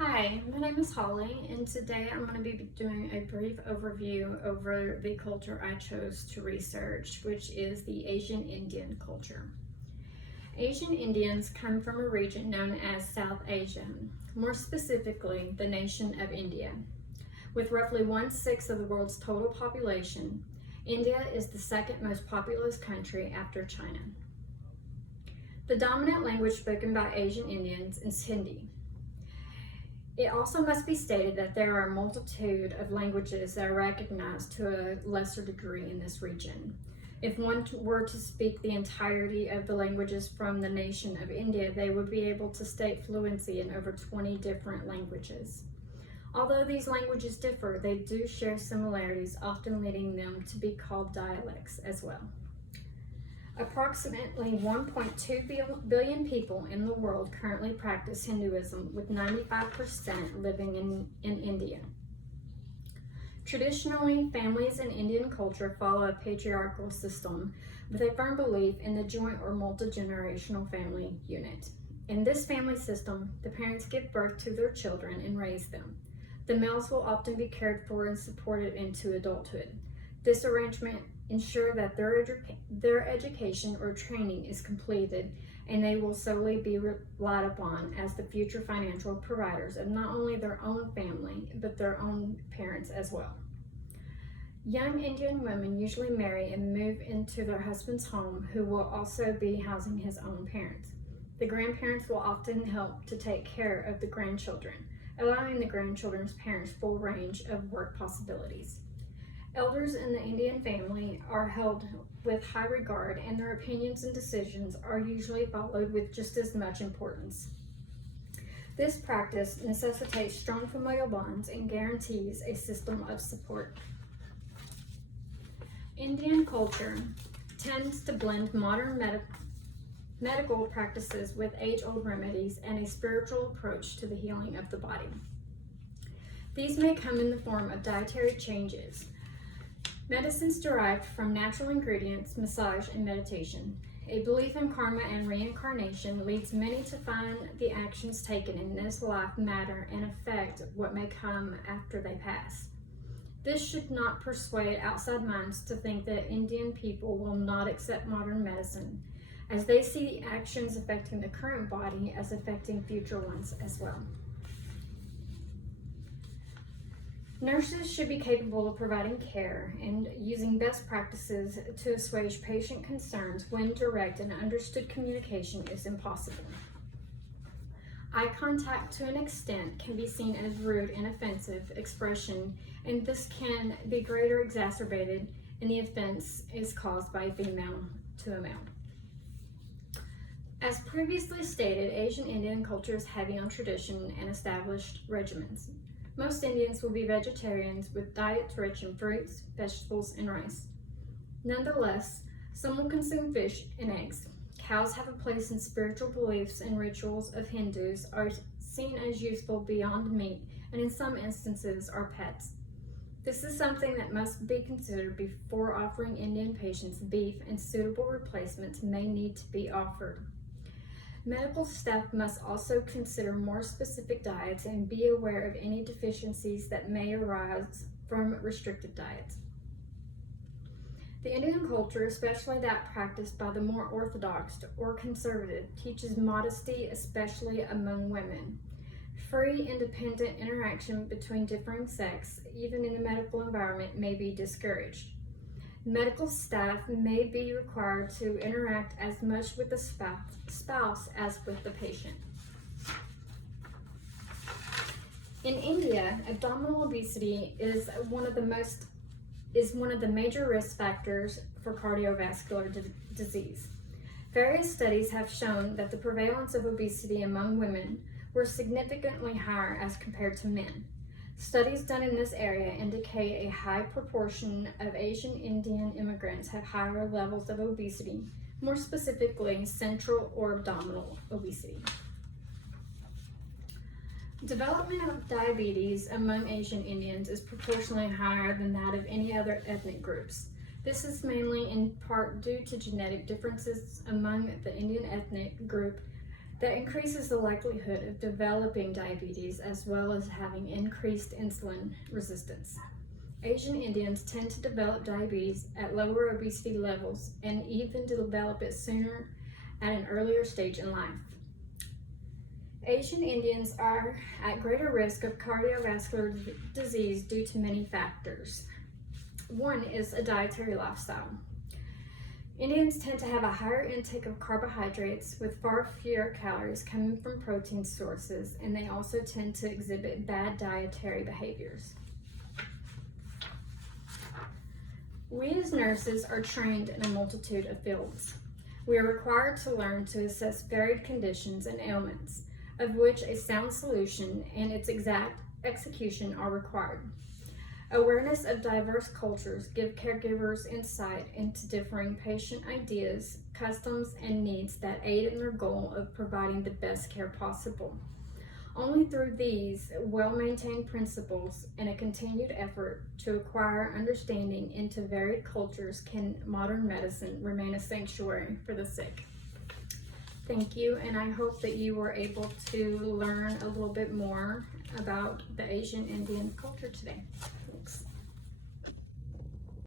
Hi, my name is Holly, and today I'm going to be doing a brief overview over the culture I chose to research, which is the Asian Indian culture. Asian Indians come from a region known as South Asia, more specifically the nation of India. With roughly 1/6 of the world's total population, India is the second most populous country after China. The dominant language spoken by Asian Indians is Hindi. It also must be stated that there are a multitude of languages that are recognized to a lesser degree in this region. If one were to speak the entirety of the languages from the nation of India, they would be able to state fluency in over 20 different languages. Although these languages differ, they do share similarities, often leading them to be called dialects as well. Approximately 1.2 billion people in the world currently practice Hinduism, with 95% living in India. Traditionally, families in Indian culture follow a patriarchal system with a firm belief in the joint or multi-generational family unit. In this family system, the parents give birth to their children and raise them. The males will often be cared for and supported into adulthood. This arrangement ensures that their education or training is completed, and they will solely be relied upon as the future financial providers of not only their own family, but their own parents as well. Young Indian women usually marry and move into their husband's home, who will also be housing his own parents. The grandparents will often help to take care of the grandchildren, allowing the grandchildren's parents full range of work possibilities. Elders in the Indian family are held with high regard, and their opinions and decisions are usually followed with just as much importance. This practice necessitates strong familial bonds and guarantees a system of support. Indian culture tends to blend modern medical practices with age-old remedies and a spiritual approach to the healing of the body. These may come in the form of dietary changes, medicines derived from natural ingredients, massage, and meditation. A belief in karma and reincarnation leads many to find the actions taken in this life matter and affect what may come after they pass. This should not persuade outside minds to think that Indian people will not accept modern medicine, as they see the actions affecting the current body as affecting future ones as well. Nurses should be capable of providing care and using best practices to assuage patient concerns when direct and understood communication is impossible. Eye contact to an extent can be seen as rude and offensive expression, and this can be greater exacerbated and the offense is caused by a female to a male. As previously stated, Asian Indian culture is heavy on tradition and established regimens. Most Indians will be vegetarians with diets rich in fruits, vegetables, and rice. Nonetheless, some will consume fish and eggs. Cows have a place in spiritual beliefs, and rituals of Hindus are seen as useful beyond meat, and in some instances are pets. This is something that must be considered before offering Indian patients beef, and suitable replacements may need to be offered. Medical staff must also consider more specific diets and be aware of any deficiencies that may arise from restricted diets. The Indian culture, especially that practiced by the more orthodox or conservative, teaches modesty, especially among women. Free, independent interaction between differing sects, even in a medical environment, may be discouraged. Medical staff may be required to interact as much with the spouse as with the patient. In India, abdominal obesity is one of the major risk factors for cardiovascular disease. Various studies have shown that the prevalence of obesity among women were significantly higher as compared to men. Studies done in this area indicate a high proportion of Asian Indian immigrants have higher levels of obesity, more specifically central or abdominal obesity. Development of diabetes among Asian Indians is proportionally higher than that of any other ethnic groups. This is mainly in part due to genetic differences among the Indian ethnic group that increases the likelihood of developing diabetes as well as having increased insulin resistance. Asian Indians tend to develop diabetes at lower obesity levels and even develop it sooner at an earlier stage in life. Asian Indians are at greater risk of cardiovascular disease due to many factors. One is a dietary lifestyle. Indians tend to have a higher intake of carbohydrates with far fewer calories coming from protein sources, and they also tend to exhibit bad dietary behaviors. We as nurses are trained in a multitude of fields. We are required to learn to assess varied conditions and ailments, of which a sound solution and its exact execution are required. Awareness of diverse cultures give caregivers insight into differing patient ideas, customs, and needs that aid in their goal of providing the best care possible. Only through these well-maintained principles and a continued effort to acquire understanding into varied cultures can modern medicine remain a sanctuary for the sick. Thank you, and I hope that you were able to learn a little bit more about the Asian Indian culture today. Thanks.